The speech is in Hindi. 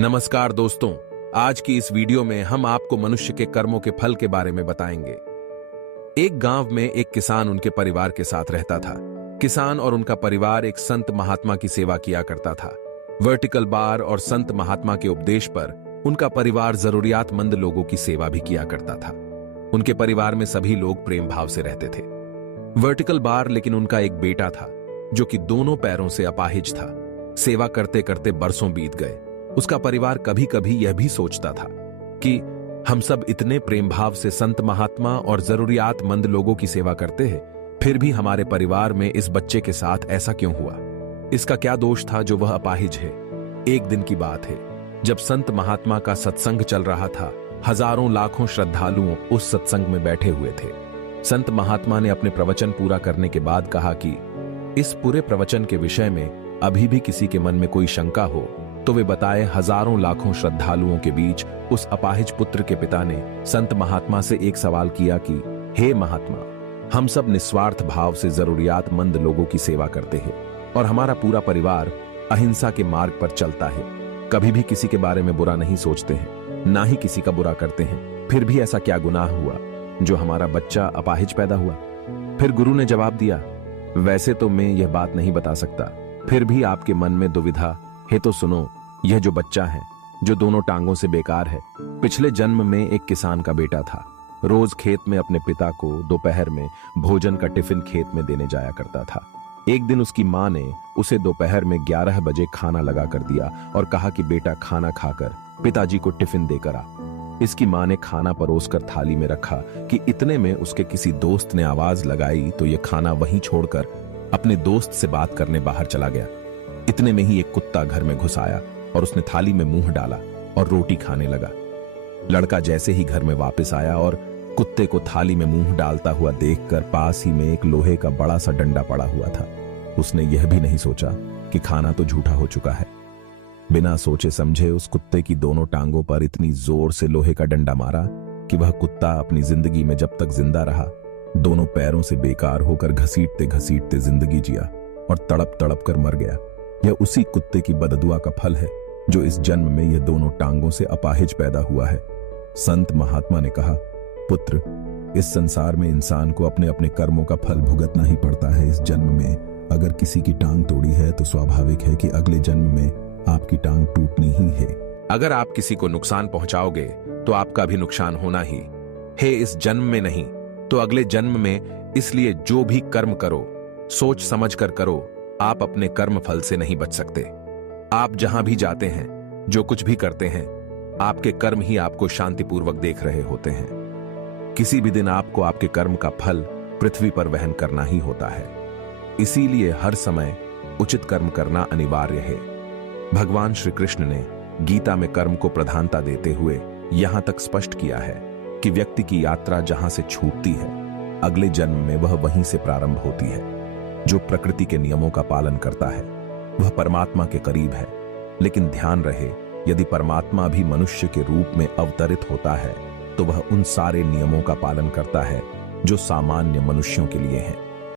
नमस्कार दोस्तों, आज की इस वीडियो में हम आपको मनुष्य के कर्मों के फल के बारे में बताएंगे। एक गांव में एक किसान उनके परिवार के साथ रहता था। किसान और उनका परिवार एक संत महात्मा की सेवा किया करता था। वर्टिकल बार और संत महात्मा के उपदेश पर उनका परिवार जरूरियातमंद लोगों की सेवा भी किया करता था। उनके परिवार में सभी लोग प्रेम भाव से रहते थे। वर्टिकल बार लेकिन उनका एक बेटा था जो कि दोनों पैरों से अपाहिज था। सेवा करते करते बरसों बीत गए। उसका परिवार कभी कभी यह भी सोचता था कि हम सब इतने प्रेम भाव से संत महात्मा और जरूरियातमंद लोगों की सेवा करते हैं, फिर भी हमारे परिवार में इस बच्चे के साथ ऐसा क्यों हुआ? इसका क्या दोष था जो वह अपाहिज है? एक दिन की बात है जब संत महात्मा का सत्संग चल रहा था। हजारों लाखों श्रद्धालुओं उस सत्संग में बैठे हुए थे। संत महात्मा ने अपने प्रवचन पूरा करने के बाद कहा कि इस पूरे प्रवचन के विषय में अभी भी किसी के मन में कोई शंका हो तो वे बताए। हजारों लाखों श्रद्धालुओं के बीच उस अपाहिज पुत्र के पिता ने संत महात्मा से एक सवाल किया कि हे महात्मा, हम सब निस्वार्थ भाव से जरूरियातमंद लोगों की सेवा करते हैं और हमारा पूरा परिवार अहिंसा के मार्ग पर चलता है। कभी भी किसी के बारे में बुरा नहीं सोचते हैं, ना ही किसी का बुरा करते हैं। फिर भी ऐसा क्या गुनाह हुआ जो हमारा बच्चा अपाहिज पैदा हुआ? फिर गुरु ने जवाब दिया, वैसे तो मैं यह बात नहीं बता सकता, फिर भी आपके मन में दुविधा है तो सुनो। यह जो बच्चा है जो दोनों टांगों से बेकार है, पिछले जन्म में एक किसान का बेटा था। रोज खेत में अपने पिता को दोपहर में भोजन का टिफिन खेत में देने जाया करता था। एक दिन उसकी माँ ने उसे दोपहर में 11 बजे खाना लगा कर दिया और कहा कि बेटा खाना खाकर पिताजी को टिफिन देकर आ। इसकी माँ ने खाना परोसकर थाली में रखा कि इतने में उसके किसी दोस्त ने आवाज लगाई तो यह खाना वहीं छोड़कर अपने दोस्त से बात करने बाहर चला गया। इतने में ही एक कुत्ता घर में घुस आया और उसने थाली में मुंह डाला और रोटी खाने लगा। लड़का जैसे ही घर में वापस आया और कुत्ते को थाली में मुंह डालता हुआ देखकर पास ही में एक लोहे का बड़ा सा डंडा पड़ा हुआ था, उसने यह भी नहीं सोचा कि खाना तो झूठा हो चुका है। बिना सोचे समझे उस कुत्ते की दोनों टांगों पर इतनी जोर से लोहे का डंडा मारा कि वह कुत्ता अपनी जिंदगी में जब तक जिंदा रहा दोनों पैरों से बेकार होकर घसीटते घसीटते जिंदगी जिया और तड़प तड़प कर मर गया। यह उसी कुत्ते की बददुआ का फल है जो इस जन्म में यह दोनों टांगों से अपाहिज पैदा हुआ है। संत महात्मा ने कहा, पुत्र, इस संसार में इंसान को अपने अपने कर्मों का फल भुगतना ही पड़ता है। इस जन्म में अगर किसी की टांग तोड़ी है तो स्वाभाविक है कि अगले जन्म में आपकी टांग टूटनी ही है। अगर आप किसी को नुकसान पहुंचाओगे तो आपका भी नुकसान होना ही है। इस जन्म में नहीं तो अगले जन्म में। इसलिए जो भी कर्म करो सोच समझ कर करो। आप अपने कर्म फल से नहीं बच सकते। आप जहां भी जाते हैं, जो कुछ भी करते हैं, आपके कर्म ही आपको शांतिपूर्वक देख रहे होते हैं। किसी भी दिन आपको आपके कर्म का फल पृथ्वी पर वहन करना ही होता है। इसीलिए हर समय उचित कर्म करना अनिवार्य है। भगवान श्री कृष्ण ने गीता में कर्म को प्रधानता देते हुए यहां तक स्पष्ट किया है कि व्यक्ति की यात्रा जहां से छूटती है अगले जन्म में वह वहीं से प्रारंभ होती है। जो प्रकृति के नियमों का पालन करता है वह परमात्मा के करीब है। लेकिन ध्यान रहे, यदि परमात्मा भी मनुष्य के रूप में अवतरित होता है तो वह उन सारे नियमों का पालन करता है जो सामान्य मनुष्यों के लिए हैं।